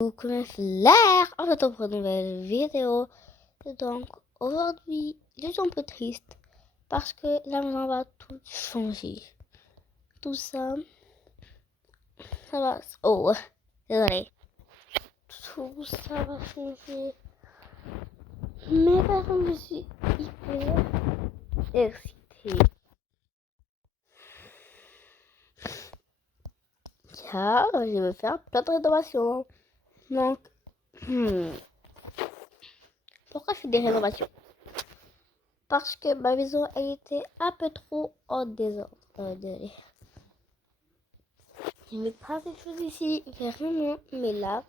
Coucou mes frères, on se retrouve pour une nouvelle vidéo. Donc aujourd'hui, je suis un peu triste parce que la maison va tout changer. Tout ça, ça va... Oh, désolé. Tout ça va changer. Mais par contre, je suis hyper excitée. Car je veux faire plein de rénovations. Donc, pourquoi je fais des rénovations? Parce que ma maison elle était un peu trop en désordre. Je vais pas quelque chose ici, vraiment, mais là,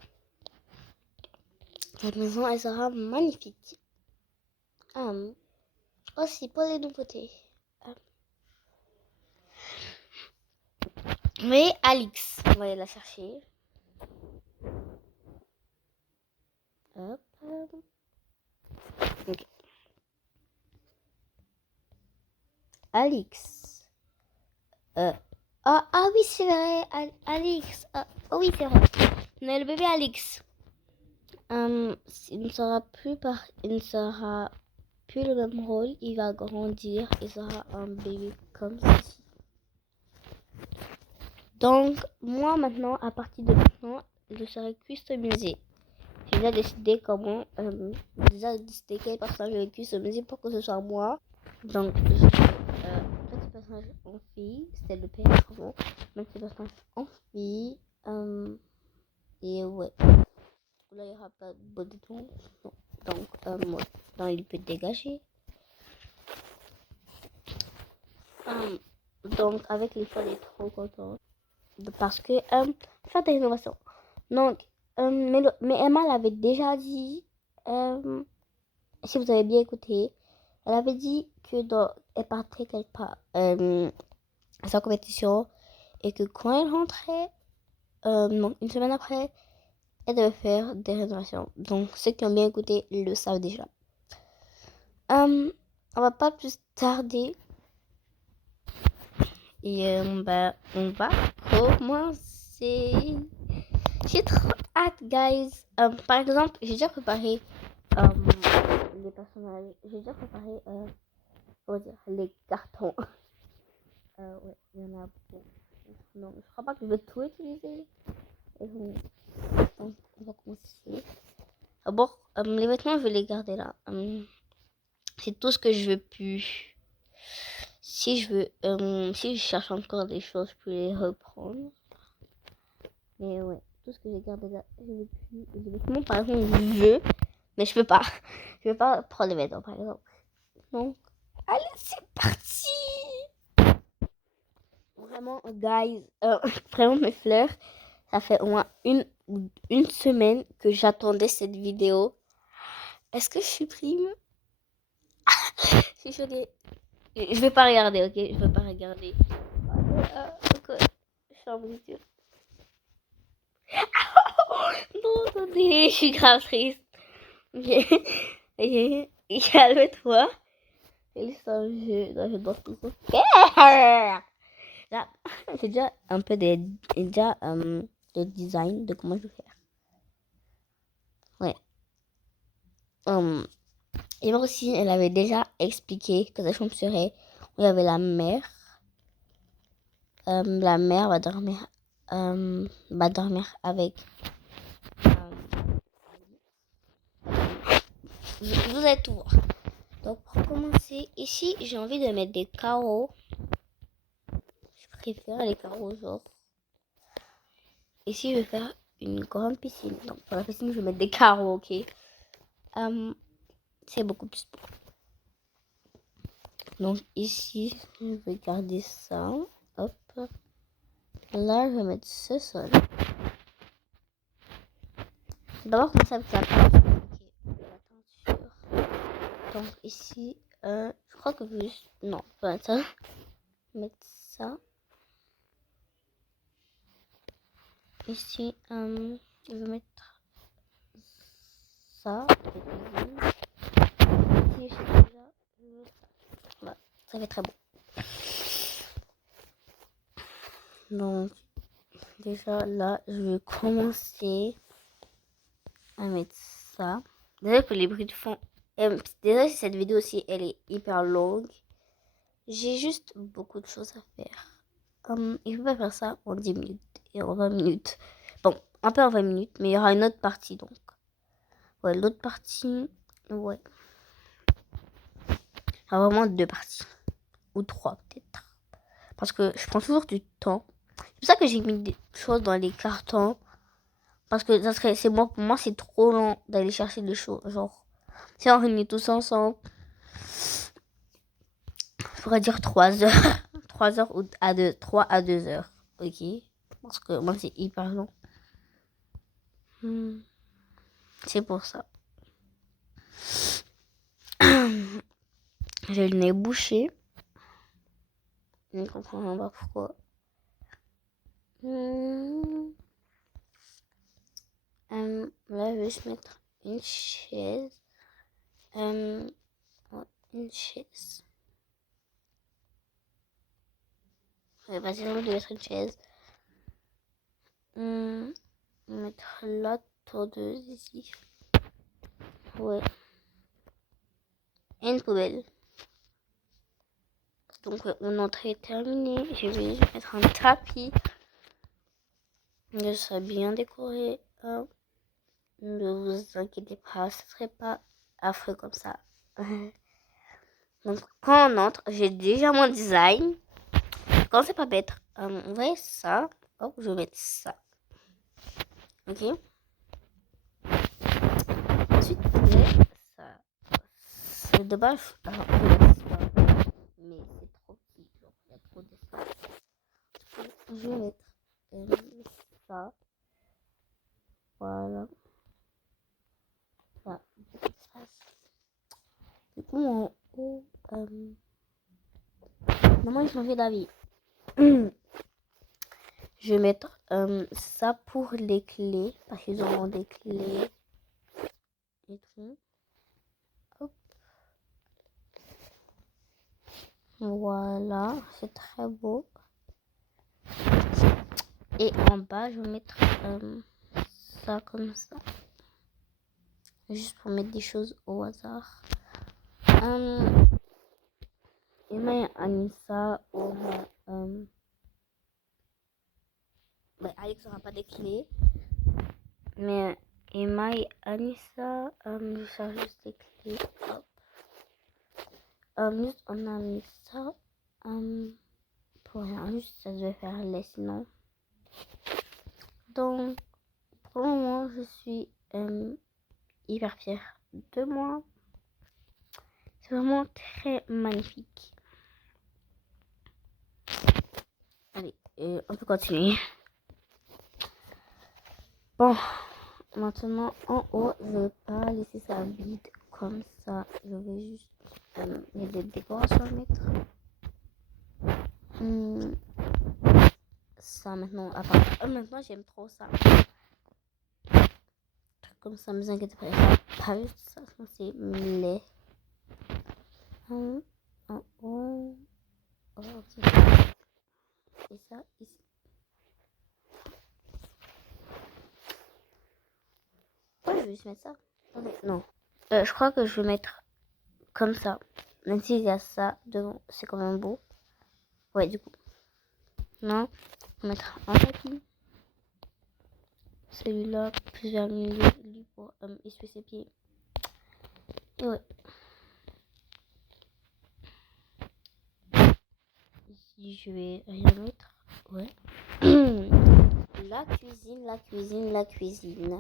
cette maison elle sera magnifique. Aussi pour les nouveautés. Mais Alix, on va aller la chercher. Hop. Okay. Alix. Ah oui, c'est vrai, Alix. Oh oui, c'est vrai. On a le bébé Alix. Il ne sera plus le même rôle. Il va grandir. Il sera un bébé comme ceci. Donc, moi maintenant, à partir de maintenant, je serai customisée. J'ai déjà décidé comment, quel personnage je vais customiser pour que ce soit moi. Donc, petit personnage en fille, c'était le père avant. Petit personnage en fille. Et ouais. Là, il n'y aura pas de bouton. Donc, moi, là, il peut dégager. Donc, avec les fois, il est trop content. Parce que, faire des innovations. Donc, mais Emma l'avait déjà dit, si vous avez bien écouté, elle avait dit que elle partait quelque part à sa compétition et que quand elle rentrait, donc une semaine après, elle devait faire des rénovations. Donc, ceux qui ont bien écouté le savent déjà. On va pas plus tarder. Et on va commencer. J'ai trop hâte, guys. Par exemple, j'ai déjà préparé les personnages. J'ai déjà préparé les cartons. Ouais, il y en a beaucoup. Non, je crois pas que je vais tout utiliser. Donc, on va commencer. D'abord, les vêtements, je vais les garder là. C'est tout ce que je veux plus. Si je cherche encore des choses, je peux les reprendre. Mais ouais, tout ce que j'ai gardé là, je veux plus. Les vêtements, par exemple, je veux, mais je peux pas. Je veux pas prendre les vêtements, par exemple. Donc, allez, c'est parti! Vraiment, guys, vraiment mes fleurs, ça fait au moins une semaine que j'attendais cette vidéo. Est-ce que je suis prime? Je suis choquée. Je vais pas regarder, ok? Je vais pas regarder. Ok, je suis en mesure. Non, attendez, je suis grave triste. Calme-toi. Je dois tout faire. Là, c'est déjà un peu de design de comment je vais faire. Ouais. Et moi aussi, elle avait déjà expliqué que sa chambre serait où il y avait la mère. La mère va dormir avec. Vous allez tout voir. Donc pour commencer, ici j'ai envie de mettre des carreaux. Je préfère les carreaux genre. Ici je vais faire une grande piscine. Donc pour la piscine je vais mettre des carreaux, ok. C'est beaucoup plus beau. Donc ici je vais garder ça. Hop. Là je vais mettre ce sol. D'abord commencer avec la peinture. Donc ici, je crois que juste... Non, pas ça. Mettre ça. Ici, je vais mettre ça. Ici, ça fait très beau. Donc, déjà là, je vais commencer On va mettre ça. Désolé pour les bruits de fond. Désolé si cette vidéo aussi, elle est hyper longue. J'ai juste beaucoup de choses à faire. Je peux pas faire ça en 10 minutes et en 20 minutes. Bon, un peu en 20 minutes, mais il y aura une autre partie donc. Ouais, l'autre partie, ouais. Il y a vraiment 2 parties. Ou 3 peut-être. Parce que je prends toujours du temps. C'est pour ça que j'ai mis des choses dans les cartons. Parce que pour moi, c'est trop long d'aller chercher des choses. Genre, si on réunit tous ensemble, je pourrais dire 3 heures. 3 heures ou 3 à 2 heures. Ok. Parce que moi, c'est hyper long. C'est pour ça. J'ai le nez bouché. Je ne comprends pas pourquoi. Là, je vais juste mettre une chaise. Une chaise. Ouais, vas-y, j'ai envie de mettre une chaise. Mettre la tondeuse ici. Ouais. Et une poubelle. Donc, mon entrée est terminée. Je vais juste mettre un tapis. Je serai bien décoré. Ne vous inquiétez pas, ce serait pas affreux comme ça. Donc, quand on entre, j'ai déjà mon design. Quand c'est pas bête, on va ça. Hop, je vais mettre ça. Ok. Ensuite, je vais ça. C'est dommage. Alors, je vais mettre ça. Mais c'est trop petit. Donc, il y a trop d'espace. Je vais mettre ça. Voilà. Voilà. Du coup, en haut, maman, ils changé d'avis. Je vais mettre ça pour les clés. Parce qu'ils auront des clés. Et tout. Hop. Voilà. C'est très beau. Et en bas, je vais mettre ça comme ça. Juste pour mettre des choses au hasard. Emma et Anissa aura... Alex n'aura pas des clés. Mais Emma et Anissa, je cherche juste des clés. Hop. Juste on a mis ça. Pour rien, juste ça devait faire les sinon. Donc, pour le moment, je suis hyper fière de moi. C'est vraiment très magnifique. Allez, on peut continuer. Bon, maintenant en haut, je ne vais pas laisser ça vide comme ça. Je vais juste mettre des décorations à mettre. Ça maintenant, maintenant j'aime trop ça. Comme ça, ne vous inquiétez pas juste ça, c'est laid. En haut. Ok. Et ça ici. Ouais, je vais juste mettre ça. Okay. Non. Je crois que je vais mettre comme ça. Même s'il y a ça devant, c'est quand même beau. Ouais, du coup. Non. On va mettre un tapis. Celui-là, plus vers le milieu, lui pour essuyer ses pieds. Et ouais. Ici, je vais rien mettre. Ouais. La cuisine, la cuisine, la cuisine.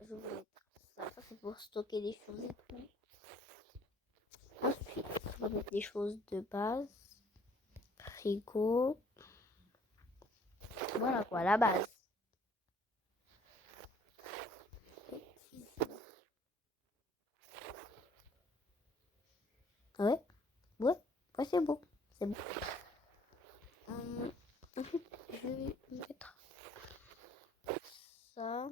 Je vais mettre ça. Ça, c'est pour stocker des choses et tout. Ensuite, on va mettre des choses de base. Frigo. Voilà quoi, la base. Ouais, ouais, ouais, c'est beau. C'est beau. Ensuite, je vais mettre ça.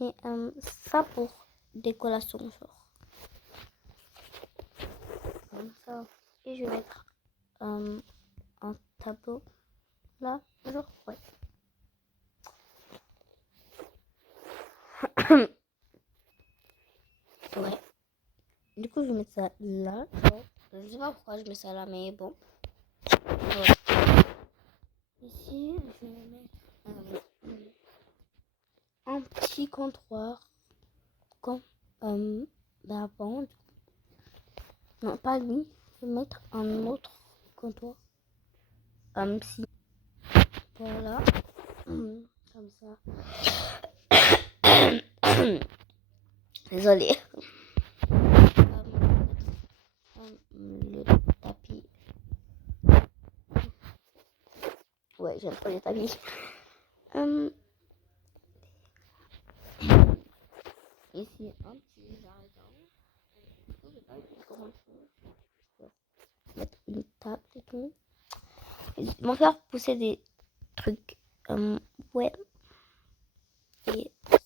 Et ça pour décoration, genre. Comme ça. Et je vais mettre un tableau. là, genre, ouais. Ouais. Du coup, je vais mettre ça là, genre. Je sais pas pourquoi je mets ça là, mais bon. Ouais. Ici, je vais mettre un petit comptoir. Comme d'avant. Non, pas lui. Je vais mettre un autre comptoir. Si. Voilà. Comme ça. Désolée. Le tapis. Ouais, j'aime pas les tapis. Ici, un petit jardin. Je vais pas grand chose. Mettre une table et tout. Ils vont faire pousser des trucs. Ouais. Et ça,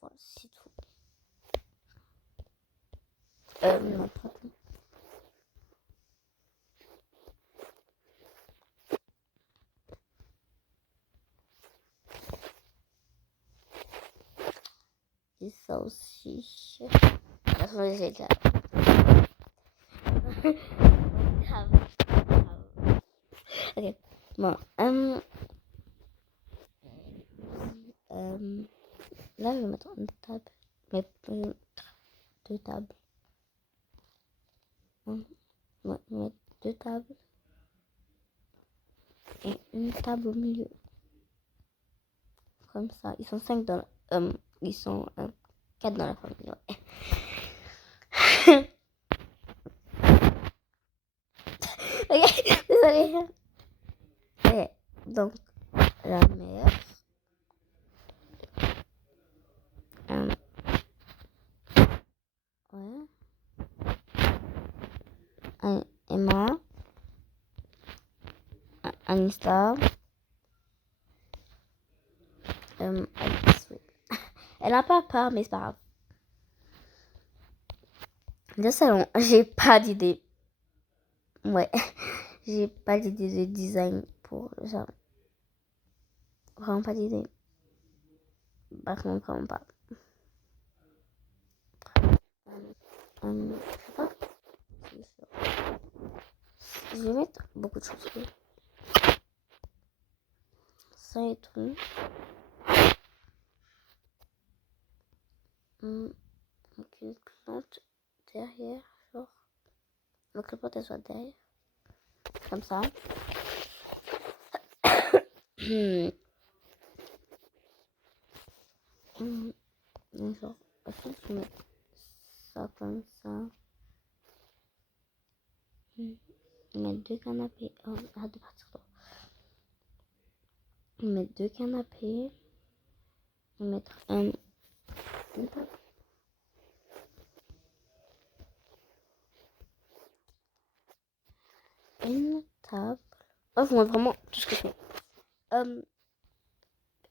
voilà, c'est tout. Non, pas tout. Et ça aussi. La fois, j'ai déjà. Ok. Bon. Là, je vais mettre une table. Mais deux tables. Ouais, je vais mettre deux tables. Et une table au milieu. Comme ça. Ils sont 5 dans la... ils sont 4 dans la famille. Ouais. Ok, désolé. Ok, donc, la mère. Ouais. Emma. Anista. Alice, oui. Elle a pas peur, mais c'est pas grave. Le salon, j'ai pas d'idée. Ouais, j'ai pas d'idée de design pour le salon. Vraiment pas d'idée. Par contre, vraiment pas. Je sais pas. Je vais mettre beaucoup de choses. Ça et tout. Donc une plante derrière, genre. Donc la plante elle soit derrière. Comme ça. Genre, je vais mettre ça comme ça. Mettre deux canapés. Arrête de partir là. Mettre deux canapés. Mettre une table. Une table. Oh, je vois vraiment tout ce que je fais.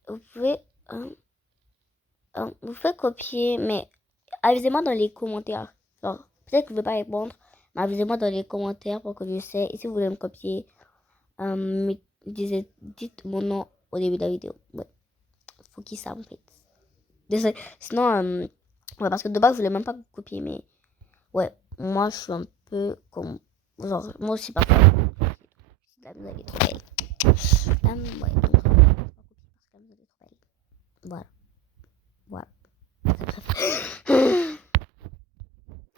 Vous pouvez vous faites copier, mais avisez-moi dans les commentaires. Genre, peut-être que je ne vais pas répondre, mais avisez-moi dans les commentaires pour que je sais. Et si vous voulez me copier, dites mon nom au début de la vidéo. Ouais, faut qu'ils savent en fait. Désolé. Sinon, ouais, parce que de base, je voulais même pas copier, mais ouais, moi je suis un peu comme. Genre, moi aussi parfois. La musique est trop belle. Ouais, donc, parce que la musique est trop belle. Voilà. Voilà.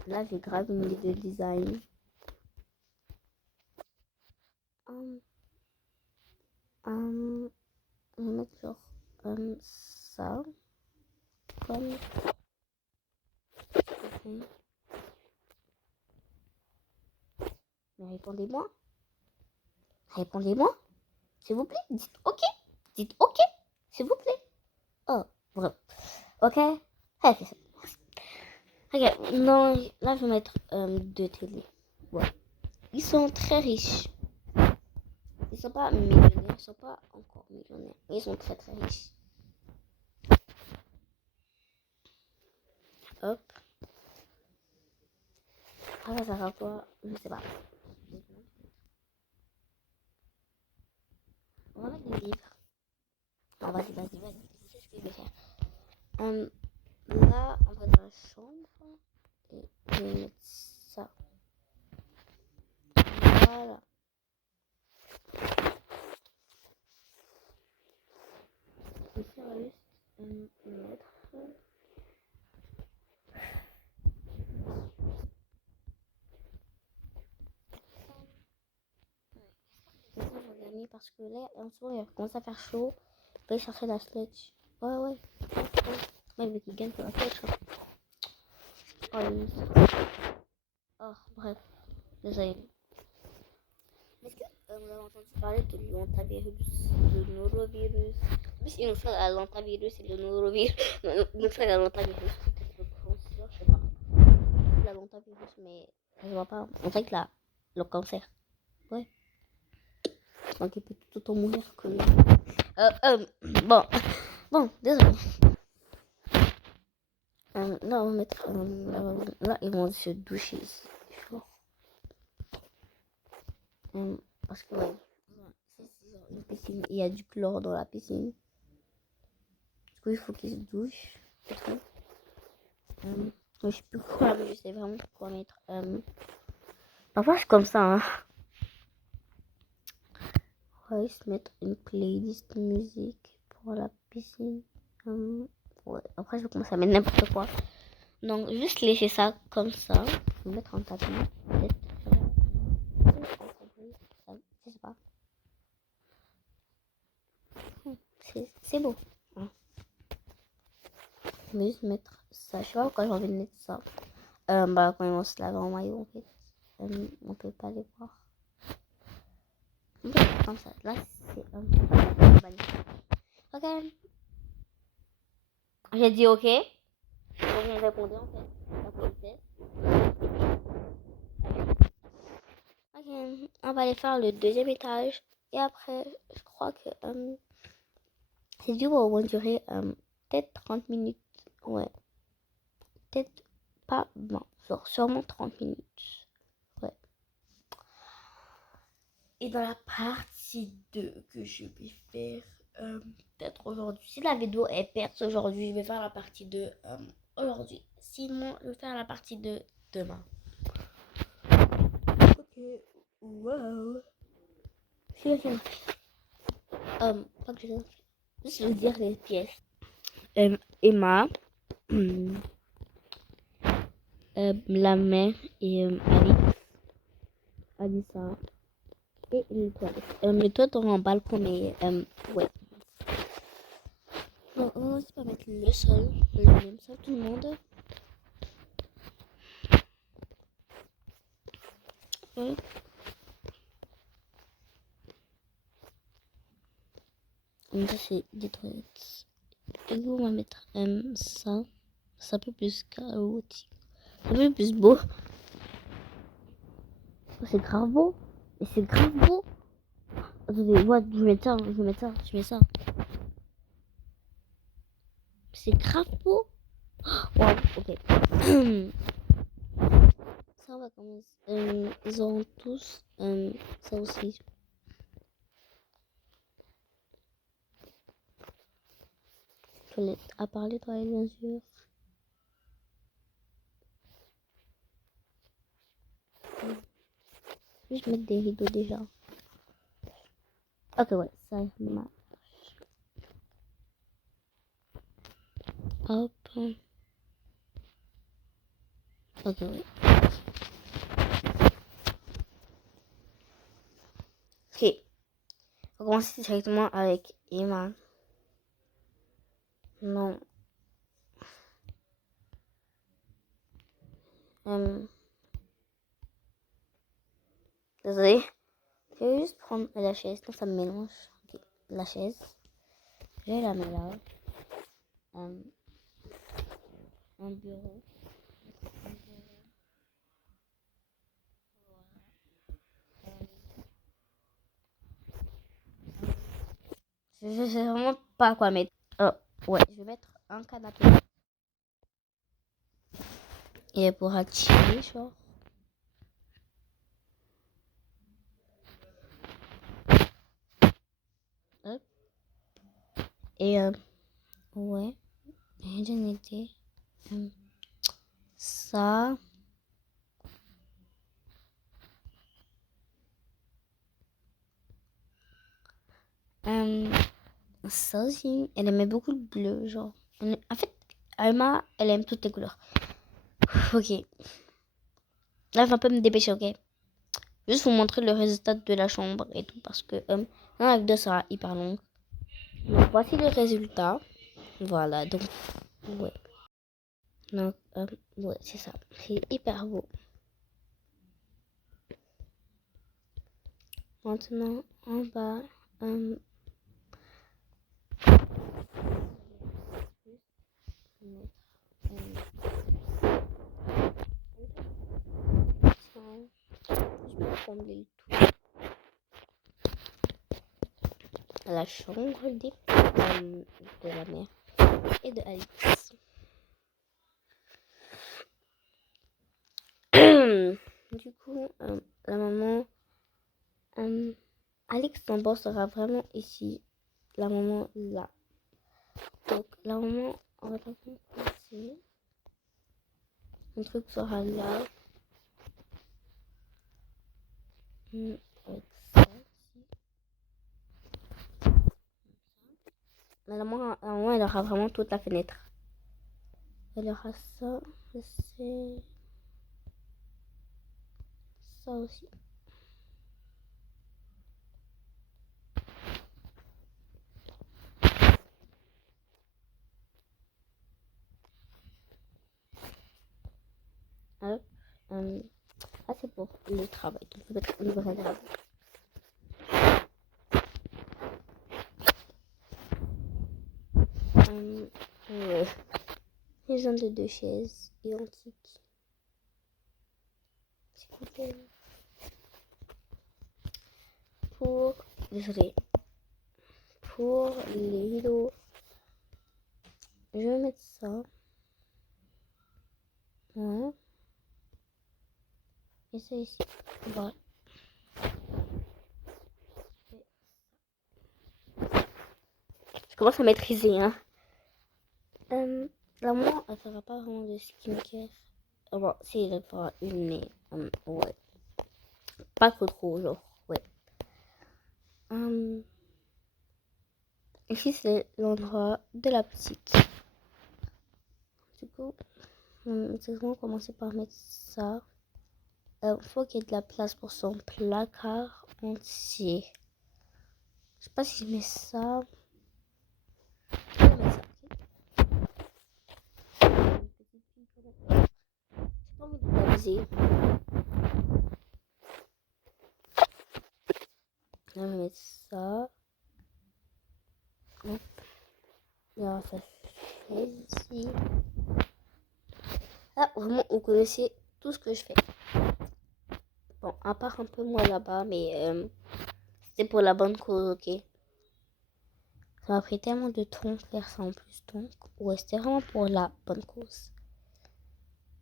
Là, j'ai grave une idée de design. On va mettre genre ça. Comme. Okay. Mais répondez-moi. Répondez-moi. S'il vous plaît. Dites OK. Dites OK. S'il vous plaît. Oh, vraiment. OK. Ok. Ok. Non, là, je vais mettre deux télés. Ouais. Ils sont très riches. Ils sont pas millionnaires. Ils sont pas encore millionnaires. Mais ils sont très très riches. Hop. Ah, ça va quoi? Je sais pas. On va mettre des vas-y. C'est ce que je vais faire. Là, on va dans la chambre. Et je vais mettre ça. Voilà. Ici, on va juste mettre. Ça va gagner parce que là, en ce moment, il commence à faire chaud. Je vais chercher la sledge. Ouais. Mais le qui gagne pour la sledge. Oh, bref. Désolé. Est-ce que vous avez entendu parler de l'antivirus, de norovirus? Mais si nous sommes à l'antivirus et le norovirus, nous sommes à l'antivirus, peut-être le cancer, je sais pas. La l'antivirus, mais je vois pas. On dirait que le cancer. Ouais. Donc il peut tout autant mourir que. Bon, désolé. Là, on va mettre. Là, ils vont se doucher ici. Parce que, ouais. C'est une piscine. Il y a du chlore dans la piscine. Du coup, il faut qu'ils se douchent. Je sais plus quoi, mais je sais vraiment plus quoi mettre. Parfois, c'est comme ça. Hein. On va juste mettre une playlist de musique pour la piscine. Ouais. Après, je commence à mettre n'importe quoi. Donc, juste laisser ça comme ça. Je vais mettre en tapis. Peut-être. Je sais pas. C'est beau. Hein. Je vais juste mettre ça. Je sais pas pourquoi j'ai envie de mettre ça. Quand ils vont se laver en maillot, en fait. On peut pas les voir. On peut faire comme ça. Là, c'est ok. J'ai dit ok. Donc, on répondait en fait. La politesse. Ok. On va aller faire le deuxième étage. Et après, je crois que ces vidéos vont durer peut-être 30 minutes. Ouais. Peut-être pas. Bon, genre sûrement 30 minutes. Ouais. Et dans la partie 2 que je vais faire peut-être aujourd'hui. Si la vidéo est perce aujourd'hui, je vais faire la partie 2 aujourd'hui. Sinon, je vais faire la partie 2 demain. Ok. Wow. C'est bien. Pas que je vais juste vous dire les pièces. Emma, la mère et Alissa et les toilettes. Les toilettes ont un balcon, mais ouais. Bon, on va aussi pas mettre le sol, le même sol, tout le monde. Ouais. Donc ça c'est des toilettes. Et on va mettre ça. C'est un peu plus chaotique. Un peu plus beau. Oh, c'est grave beau. Et c'est grave beau. Attendez, ouais, je mets ça. C'est grave beau. Wow, ok. Ça on va commencer. Ils auront tous ça aussi. Toilettes. À part les toilettes, bien sûr. Juste mettre des rideaux déjà. Ok, ouais, ça marche. Hop. Ok, ouais. Ok. On va commencer directement avec Emma. Non. Désolé. Je vais juste prendre la chaise, donc ça me mélange. Okay. La chaise. Je la mets là. Un bureau. Je sais vraiment pas quoi mettre. Ouais, je vais mettre un canapé. Et elle pourra tirer, genre. Hop. Et ouais, j'ai une idée. Ça. Ça aussi, elle aimait beaucoup le bleu, genre. En fait, Alma, elle aime toutes les couleurs. Ok. Là, je vais un peu me dépêcher, ok? Juste vous montrer le résultat de la chambre et tout, parce que la vidéo sera hyper longue. Donc, voici le résultat. Voilà, donc, ouais. Donc, ouais, c'est ça. C'est hyper beau. Maintenant, on va je vais combler le tout. La chambre de la mère et de Alice. Du coup, la maman, Alex Tambor sera vraiment ici. La maman là. Donc, la maman, on va passer ici. Un truc sera là. Avec ça aussi. Mais la maman, elle aura vraiment toute la fenêtre. Elle aura ça, c'est ça aussi. Hop. Ah, c'est pour le travail. Donc, peut-être une vraie travail. Ouais. Ils ont deux chaises identiques. Écoutez. Pour, désolé, pour les rideaux, je vais mettre ça. Ouais. Et ça ici. Voilà. Je commence à maîtriser, hein. Là, moi, elle fera pas vraiment de skincare. Bon, si, elle fera une, mais ouais. Pas trop, genre, ouais. Ici, c'est l'endroit de la boutique. Du coup, c'est vraiment commencer par mettre ça. Faut qu'il y ait de la place pour son placard entier. Je sais pas si je mets ça. Je vais mettre ça. J'ai pas envie de l'abuser. Là, je vais mettre ça. Hop. Là, ça fait ici. Là, vraiment, vous connaissez tout ce que je fais. Bon, à part un peu moi là-bas, mais c'est pour la bonne cause, ok? Ça m'a pris tellement de temps de faire ça en plus, donc ouais, c'était vraiment pour la bonne cause.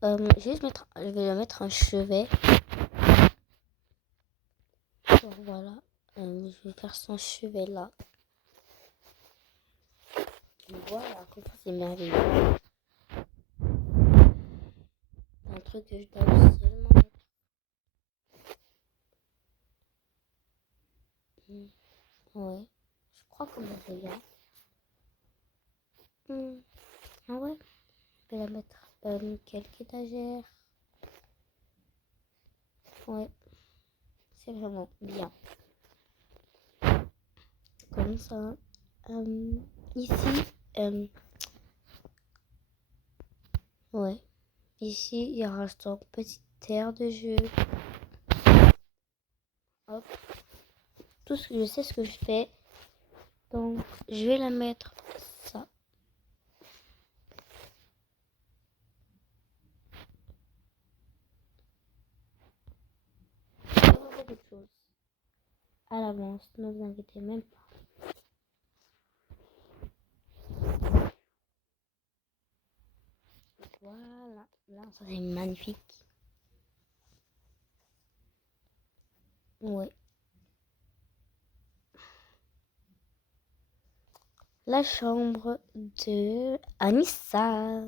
Je vais le mettre un chevet. Donc, voilà, je vais faire son chevet là. Voilà, comme ça c'est merveilleux. Un truc que je dois seulement mettre. Ouais, je crois qu'on a déjà. Ah ouais, je vais la mettre quelques étagères. Ouais, c'est vraiment bien. Comme ça. Ici, ouais. Ici, il y aura son petite terre de jeu. Hop. Tout ce que je sais ce que je fais. Donc, je vais la mettre ça. Il y aura beaucoup de choses à l'avance, ne vous inquiétez même pas. Voilà, là ça c'est magnifique. Ouais. La chambre de Anissa.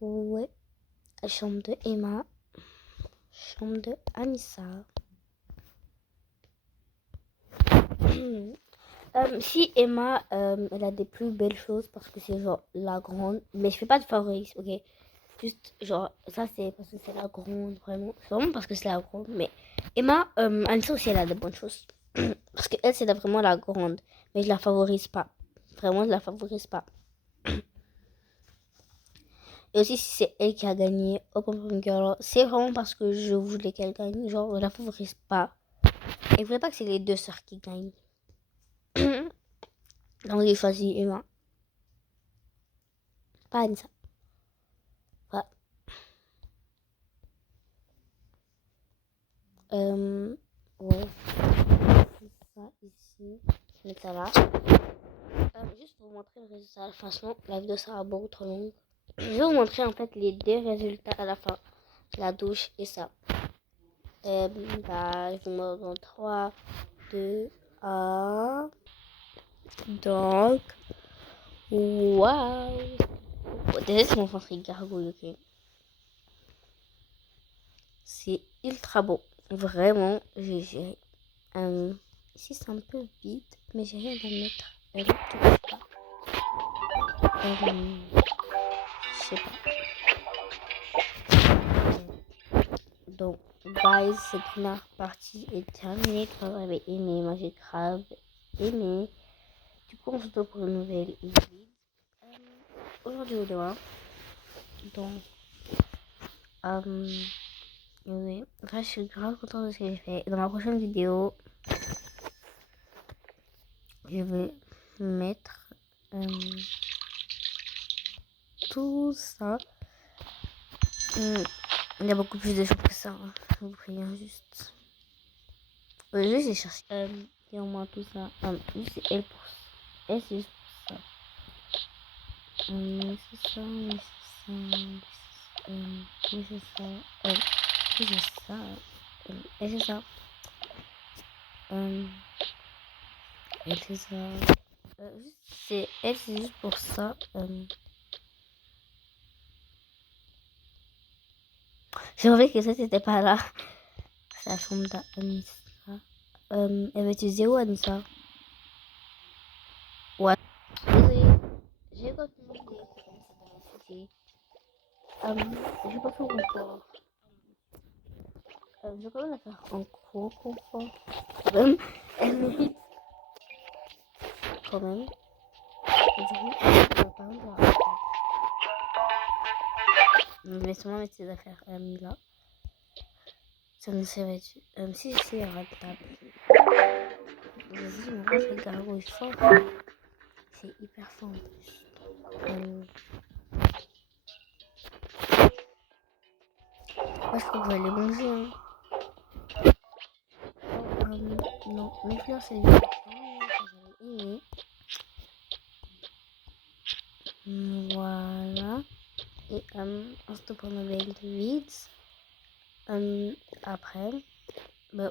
Ouais. La chambre de Emma. Chambre de Anissa. Si Emma, elle a des plus belles choses parce que c'est genre la grande. Mais je fais pas de favorites, ok? Juste genre, ça c'est parce que c'est la grande, vraiment. C'est vraiment parce que c'est la grande. Mais Emma, Anissa aussi, elle a des bonnes choses. Parce qu'elle, c'est vraiment la grande. Mais je la favorise pas. Vraiment, je la favorise pas. Et aussi, si c'est elle qui a gagné Open Girl, c'est vraiment parce que je voulais qu'elle gagne. Genre, je la favorise pas. Et je voulais pas que c'est les deux sœurs qui gagnent. Donc, j'ai choisi Emma. Pas Anissa. Voilà. Ouais. Ça ici. Je mets ça là. Juste pour vous montrer le résultat. Franchement, la vidéo sera beaucoup trop longue. Je vais vous montrer en fait les deux résultats à la fin. La douche et ça. Je vous montre dans 3, 2, 1. Donc, waouh! Déjà, c'est mon fancy gargouille, ok? C'est ultra beau. Vraiment, j'ai géré. Ici, c'est un peu vide, mais j'ai rien à mettre. Je sais pas. Donc, guys, cette première partie est terminée. Vous avez aimé, moi j'ai grave aimé. Du coup, on se retrouve pour une nouvelle vidéo. Aujourd'hui ou demain. Donc, oui. Enfin, je suis grave contente de ce que j'ai fait. Dans ma prochaine vidéo, je vais mettre tout ça. Il y a beaucoup plus de choses que ça. Hein. Je vous préviens juste. Juste j'ai cherché. Il y a au moins tout ça. C'est elle pour ça. Elle, c'est juste pour ça. C'est ça, c'est ça. C'est ça. Et c'est ça. Et c'est ça. C'est elle, c'est juste pour ça. J'ai envie que ça c'était pas là. C'est la chambre d'Anissa. Elle va utiliser où Anissa? Ouais. Désolée. J'ai pas pu oublier que comme ça dans la cité. Je pas faire encore. Je vais quand même la faire en gros confort. Quand même. Elle mérite. Quand même. Et du coup, je vais par exemple voir la table. Je vais sûrement mettre ses affaires là. Ça ne serait tu. Si c'est il y aura la table. Vas-y, mon rêve, le gargouille est fort. C'est hyper fort en plus. Moi, je crois que je vais aller manger. Hein. Non, mes fleurs, c'est bien. J'avais aimé. Voilà. Et on se retrouve pour une nouvelle vidéo. Après.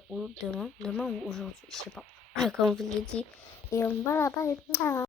Ou demain. Demain ou aujourd'hui. Je sais pas. Comme je vous l'ai dit. Et voilà, bye.